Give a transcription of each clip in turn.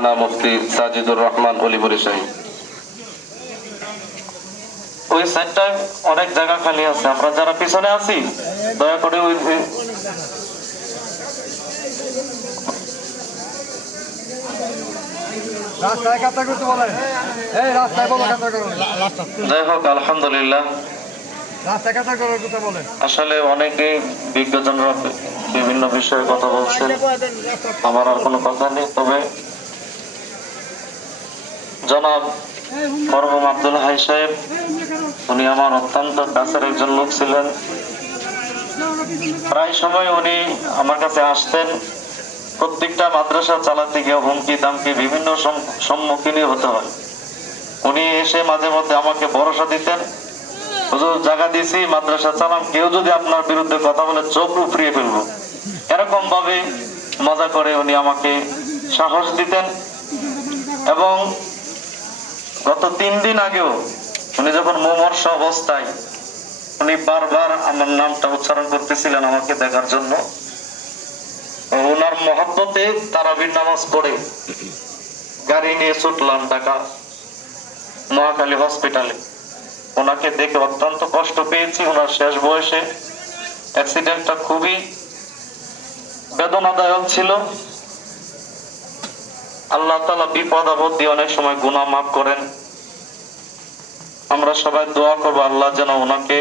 মাওলানা মুফতি সাজিদুর রহমান অলিপুরি সাহেব। ওই সাইডটায় অনেক জায়গা খালি আছে আমরা যারা পিছনে আছি দয়া করে ওই যাই হোক আলহামদুলিল্লাহ। আসলে অনেকেই বিজ্ঞজনরা বিভিন্ন বিষয়ে কথা বলছেন। আমার আর কোনো কথা নেই তবে জনাব মরহুম আব্দুল হাই সাহেব, উনি আমার অত্যন্ত কাছের একজন লোক ছিলেন। প্রায় সময় উনি আমার কাছে আসতেন। প্রত্যেকটা মাদ্রাসা চালাতে গিয়ে হুমকি দামকি বিভিন্ন সম- সম্মুখীনই হতে হয়। উনি এসে মাঝে মধ্যে আমাকে ভরসা দিতেন। হুজুর, জায়গা দিয়েছি, মাদ্রাসা চালাম। কেউ যদি আপনার বিরুদ্ধে কথা বলে চোখ উপড়িয়ে ফেলব এরকম ভাবে মজা করে উনি আমাকে সাহস দিতেন। এবং গত তিন দিন আগেও উনি যখন মুমর্ষ অবস্থায় উনি বারবার আমার নামটা উচ্চারণ করতেছিলেন আমাকে দেখার জন্য। ওনার মহব্বতে তারাবির নামাজ পড়ে গাড়ি নিয়ে ছুটলাম ঢাকা মহাকালী হসপিটালে। ওনাকে দেখে অত্যন্ত কষ্ট পেয়েছি ওনার শেষ বয়সে অ্যাক্সিডেন্টটা খুবই বেদনাদায়ক ছিল। আল্লাহ তালা বিপদ আপদ দিয়ে অনেক সময় গুনাহ মাফ করেন। আমরা সবাই দোয়া করব আল্লাহ যেন ওনাকে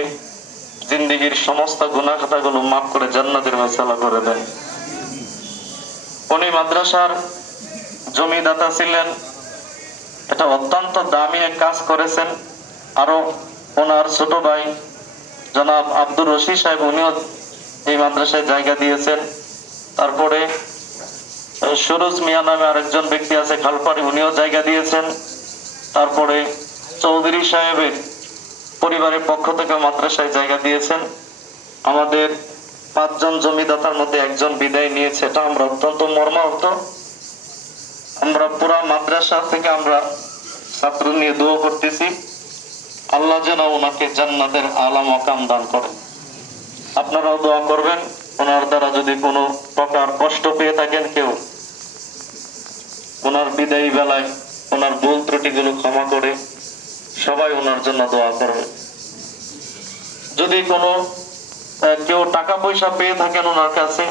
জিন্দিগির সমস্ত গুনাহ খাতাগুলো মাফ করে জান্নাতের ফেসলা করে দেন। উনি মাদ্রাসার জমিদাতা ছিলেন এটা অত্যন্ত দামি এক কাজ করেছেন। আরও ওনার ছোট ভাই জনাব আব্দুর রশিদ সাহেব, উনিও এই মাদ্রাসায় জায়গা দিয়েছেন। তারপরে সুরজ মিয়া নামে আরেকজন ব্যক্তি আছে খালপাড়ি, উনিও জায়গা দিয়েছেন। তারপরে চৌধুরী সাহেবের পরিবারের পক্ষ থেকে মাদ্রাসায় জায়গা দিয়েছেন। আমাদের পাঁচজন জমিদাতার মধ্যে একজন বিদায় নিয়েছে। এটা আমরা অত্যন্ত মর্মাহত। আমরা পুরা মাদ্রাসা থেকে আমরা ছাত্র নিয়ে দোয়া করতেছি। আল্লাহ যেন ওনাকে জান্নাতের আলা মকাম দান করেন। আপনারাও দোয়া করবেন। ওনার দ্বারা যদি কোনো প্রকার কষ্ট পেয়ে থাকেন কেউ ওনার বিদায়ী বেলায় ওনার ভুল ত্রুটিগুলো ক্ষমা করে সবাই ওনার জন্য দোয়া করবে। যদি কোনো কেউ টাকা পয়সা পেয়ে থাকেন ওনার কাছে,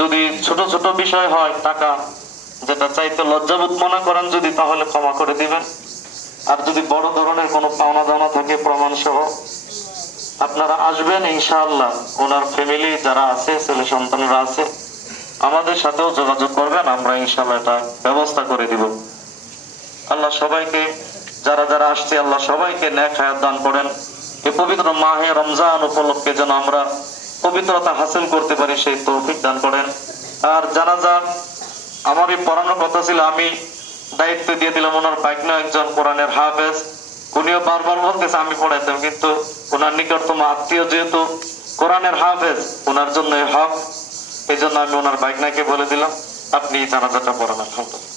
যদি ছোট ছোট বিষয় হয় টাকা, যেটা চাইতে লজ্জাবোধ মনে করেন যদি, তাহলে ক্ষমা করে দিবেন। আর যদি বড় ধরনের কোনো পাওনা দানা থাকে প্রমাণ সহ আপনারা আসবেন ইনশাআল্লাহ। ওনার ফ্যামিলি যারা আছে, ছেলে সন্তানরা আছে আমাদের সাথেও যোগাযোগ করবেন, আমরা ইনশাআল্লাহ এটা ব্যবস্থা করে দিব। আল্লাহ সবাইকে, যারা যারা আসছে, আল্লাহ সবাইকে ন্যাক হায়াত দান করেন। এই পবিত্র মাহে রমজান উপলক্ষে যেন আমরা পবিত্রতা হাসিল করতে পারি, সেই তৌফিক দান করেন। আর জানাজা, আমার এই পড়ানোর কথা ছিল, আমি দায়িত্ব দিয়ে দিলাম ওনার বাইকনা একজন কোরআনের হাফেজ। উনিও বারবার বলতেছে, আমি পড়াইতাম। কিন্তু ওনার নিকটতম আত্মীয় যেহেতু কোরআনের হাফেজ, ওনার জন্য হক। এই জন্য আমি ওনার বাইকনাকে বলে দিলাম আপনি জানাজাটা পড়ান আলহামদুলিল্লাহ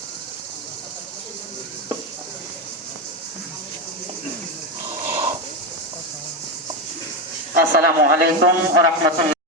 আসসালামু আলাইকুম রাহমাতুল্লাহ।